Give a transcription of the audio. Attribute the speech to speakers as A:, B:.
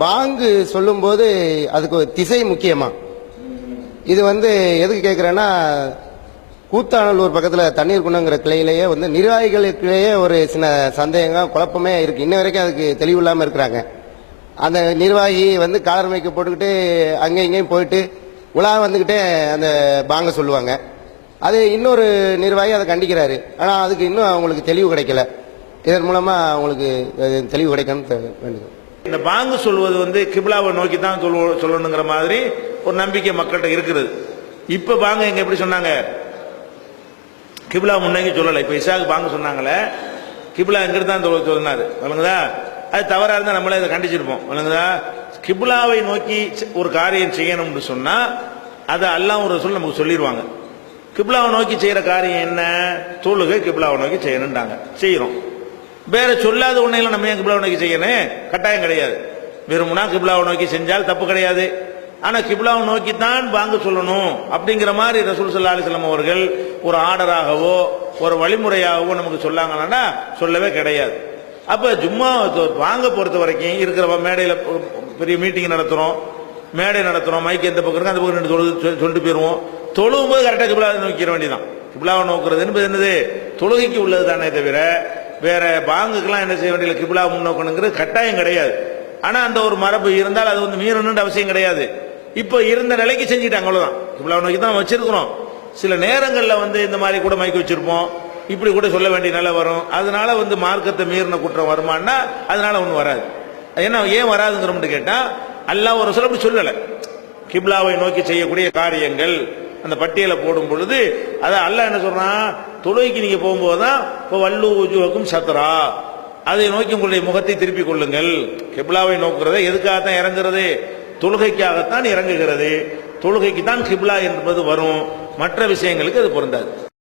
A: பாங்கு சொல்லும்போது அதுக்கு திசை முக்கியமா இது வந்து எதுக்கு கேட்குறேன்னா கூத்தானலூர் பக்கத்தில் தண்ணீர் குணங்கிற கிளையிலேயே வந்து நிர்வாகிகளுக்கிடையே ஒரு சின்ன சந்தேகம் குழப்பமே இருக்குது இன்ன வரைக்கும் அதுக்கு தெளிவு இல்லாமல் இருக்கிறாங்க அந்த நிர்வாகி வந்து காலர் போட்டுக்கிட்டு அங்கே இங்கேயும் போயிட்டு உலா வந்துக்கிட்டே அந்த பாங்க சொல்லுவாங்க அது இன்னொரு நிர்வாகி அதை கண்டிக்கிறாரு ஆனால் அதுக்கு இன்னும் அவங்களுக்கு தெளிவு கிடைக்கல இதன் மூலமாக அவங்களுக்கு தெளிவு கிடைக்கணும்னு வேண்டுகிறோம்
B: இந்த பாங்கு சொல்வது வந்து கிபிலாவை நோக்கி தான் சொல்லுவோம் சொல்லணுங்கிற மாதிரி ஒரு நம்பிக்கை மக்கள்கிட்ட இருக்கிறது இப்போ பாங்க எங்க எப்படி சொன்னாங்க கிபிலா முன்னங்கி சொல்லலை இப்போ இசாக்கு பாங்கு சொன்னாங்களே கிபிலா எங்கிட்டு தான் சொன்னாரு சொன்னார் வழங்குதா அது தவறாக இருந்தால் நம்மளே அதை கண்டிச்சிருப்போம் வழங்குதா கிபிலாவை நோக்கி ஒரு காரியம் செய்யணும்னு சொன்னால் அதை அல்லாஹ் ஒரு சொல் நமக்கு சொல்லிடுவாங்க கிபிலாவை நோக்கி செய்கிற காரியம் என்ன தொழுகை கிபிலாவை நோக்கி செய்யணும்ன்றாங்க செய்கிறோம் வேற சொல்லாத உன்னையில நம்ம ஏன் கிப்லாவை நோக்கி செய்யணும் கட்டாயம் கிடையாது விரும்புனா கிப்லாவை நோக்கி செஞ்சால் தப்பு கிடையாது ஆனா கிப்லாவை நோக்கி தான் வாங்க சொல்லணும் அப்படிங்கிற மாதிரி ரசூல் சல்லா அலிஸ்லாம் அவர்கள் ஒரு ஆர்டராகவோ ஒரு வழிமுறையாகவோ நமக்கு சொல்லாங்கன்னா சொல்லவே கிடையாது அப்ப ஜும்மா வாங்க பொறுத்த வரைக்கும் இருக்கிற மேடையில பெரிய மீட்டிங் நடத்துறோம் மேடை நடத்துறோம் மைக் எந்த பக்கம் இருக்கோ அந்த பக்கம் ரெண்டு தொழுது சொல்லிட்டு போயிருவோம் தொழுவும் போது கரெக்டாக கிப்லாவை நோக்கிற வேண்டியதான் கிப்லாவை நோக்குறது என்பது என்னது தொழுகைக்கு உள்ளது தானே தவிர வேற பாங்குக்கெல்லாம் என்ன செய்ய வேண்டிய கிபிலா முன்னோக்கணுங்கிறது கட்டாயம் கிடையாது ஆனால் அந்த ஒரு மரபு இருந்தால் அது வந்து மீறணுன்ற அவசியம் கிடையாது இப்போ இருந்த நிலைக்கு செஞ்சுட்டாங்க அவ்வளவுதான் கிபிலா நோக்கி தான் வச்சிருக்கிறோம் சில நேரங்களில் வந்து இந்த மாதிரி கூட மயக்க வச்சிருப்போம் இப்படி கூட சொல்ல வேண்டிய நிலை வரும் அதனால வந்து மார்க்கத்தை மீறின குற்றம் வருமானா அதனால ஒன்றும் வராது ஏன்னா ஏன் வராதுங்கிற மட்டும் கேட்டால் அல்லா ஒரு சொல்ல அப்படி சொல்லலை கிப்லாவை நோக்கி செய்யக்கூடிய காரியங்கள் அந்த பட்டியலை போடும் பொழுது அதை அல்ல என்ன சொல்றான் தொழுகைக்கு நீங்கள் போகும்போது தான் இப்போ வல்லு உஜுவக்கும் சத்ரா அதை நோக்கி உங்களுடைய முகத்தை திருப்பிக் கொள்ளுங்கள் கிப்லாவை நோக்குறதே தான் இறங்குறது தொழுகைக்காகத்தான் இறங்குகிறது தொழுகைக்கு தான் கிப்லா என்பது வரும் மற்ற விஷயங்களுக்கு அது பொருந்தாது